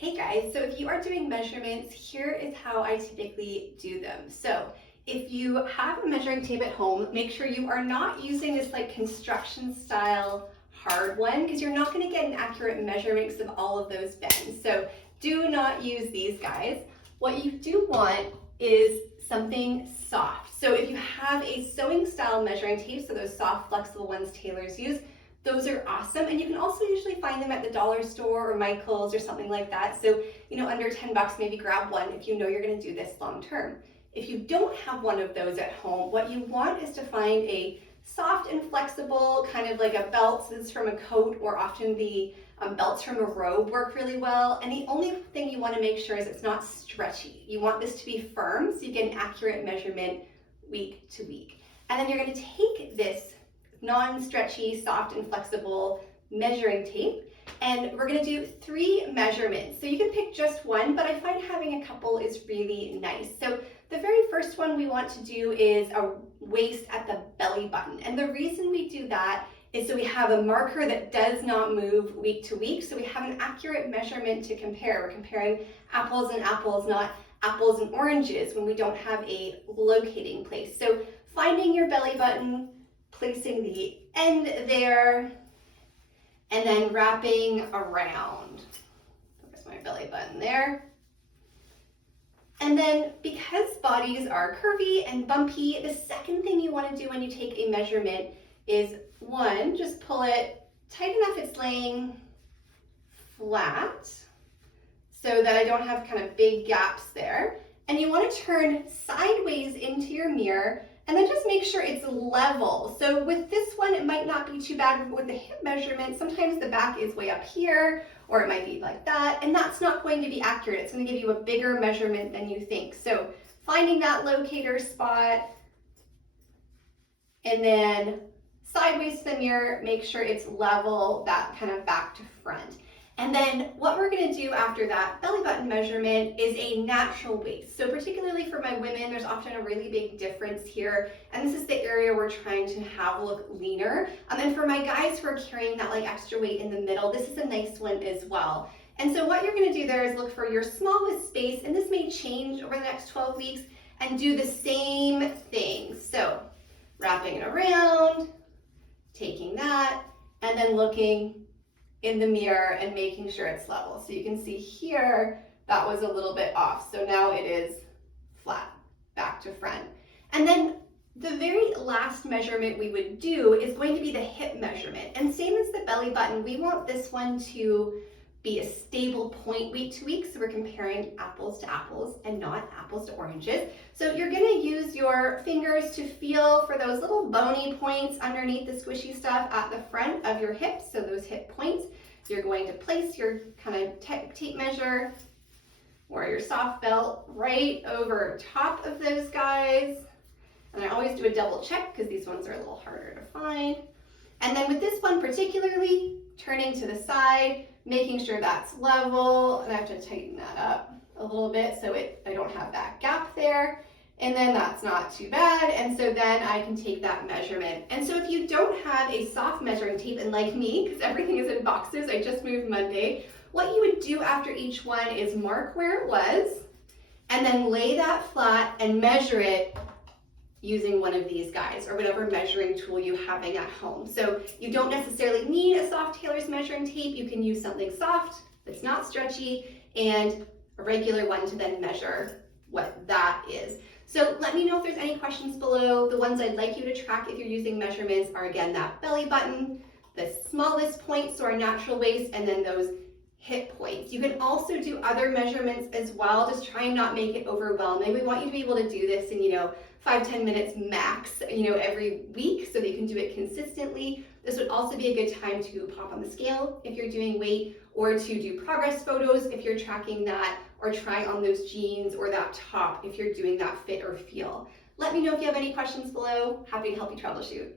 Hey guys, so if you are doing measurements, here is how I typically do them. So if you have a measuring tape at home, make sure you are not using this like construction style hard one because you're not going to get an accurate measurement of all of those bends. So do not use these guys. What you do want is something soft. So if you have a sewing style measuring tape, so those soft flexible ones tailors use, those are awesome, and you can also usually find them at the dollar store or Michael's or something like that. So, under 10 bucks, maybe grab one if you know you're going to do this long term. If you don't have one of those at home, what you want is to find a soft and flexible, kind of like a belt that's from a coat, or often the belts from a robe work really well. And the only thing you want to make sure is it's not stretchy. You want this to be firm so you get an accurate measurement week to week. And then you're going to take this non-stretchy, soft and flexible measuring tape, and we're going to do 3 measurements. So you can pick just one, but I find having a couple is really nice. So the very first one we want to do is a waist at the belly button, and the reason we do that is so we have a marker that does not move week to week, so we have an accurate measurement to compare. We're comparing apples and apples, not apples and oranges, when we don't have a locating place. So finding your belly button, placing the end there, and then wrapping around. There's my belly button there. And then because bodies are curvy and bumpy, the second thing you want to do when you take a measurement is, one, just pull it tight enough it's laying flat so that I don't have kind of big gaps there. And you want to turn sideways into your mirror, and then just make sure it's level. So with this one, it might not be too bad with the hip measurement. Sometimes the back is way up here, or it might be like that, and that's not going to be accurate. It's going to give you a bigger measurement than you think. So finding that locator spot, and then sideways to the mirror, make sure it's level, that kind of back to front. And then what we're going to do after that belly button measurement is a natural waist. So particularly for my women, there's often a really big difference here. And this is the area we're trying to have look leaner. And for my guys who are carrying that like extra weight in the middle, this is a nice one as well. And so what you're going to do there is look for your smallest space, and this may change over the next 12 weeks, and do the same thing. So wrapping it around, taking that, and then looking in the mirror and making sure it's level. So you can see here, that was a little bit off. So now it is flat, back to front. And then the very last measurement we would do is going to be the hip measurement. And same as the belly button, we want this one to be a stable point week to week. So we're comparing apples to apples and not apples to oranges. So you're gonna use your fingers to feel for those little bony points underneath the squishy stuff at the front of your hips. So those hip points, you're going to place your kind of tape measure or your soft belt right over top of those guys. And I always do a double check because these ones are a little harder to find. And then with this one particularly, turning to the side, making sure that's level, and I have to tighten that up a little bit so I don't have that gap there. And then that's not too bad. And so then I can take that measurement. And so if you don't have a soft measuring tape, and like me, because everything is in boxes, I just moved Monday, what you would do after each one is mark where it was, and then lay that flat and measure it using one of these guys or whatever measuring tool you having at home. So you don't necessarily need a soft tailor's measuring tape. You can use something soft that's not stretchy and a regular one to then measure what that is. So let me know if there's any questions below. The ones I'd like you to track if you're using measurements are, again, that belly button, the smallest point, so our natural waist, and then those hip points. You can also do other measurements as well. Just try and not make it overwhelming. We want you to be able to do this in 5-10 minutes max every week so that you can do it consistently. This would also be a good time to pop on the scale if you're doing weight, or to do progress photos if you're tracking that, or try on those jeans or that top if you're doing that fit or feel. Let me know if you have any questions below. Happy to help you troubleshoot.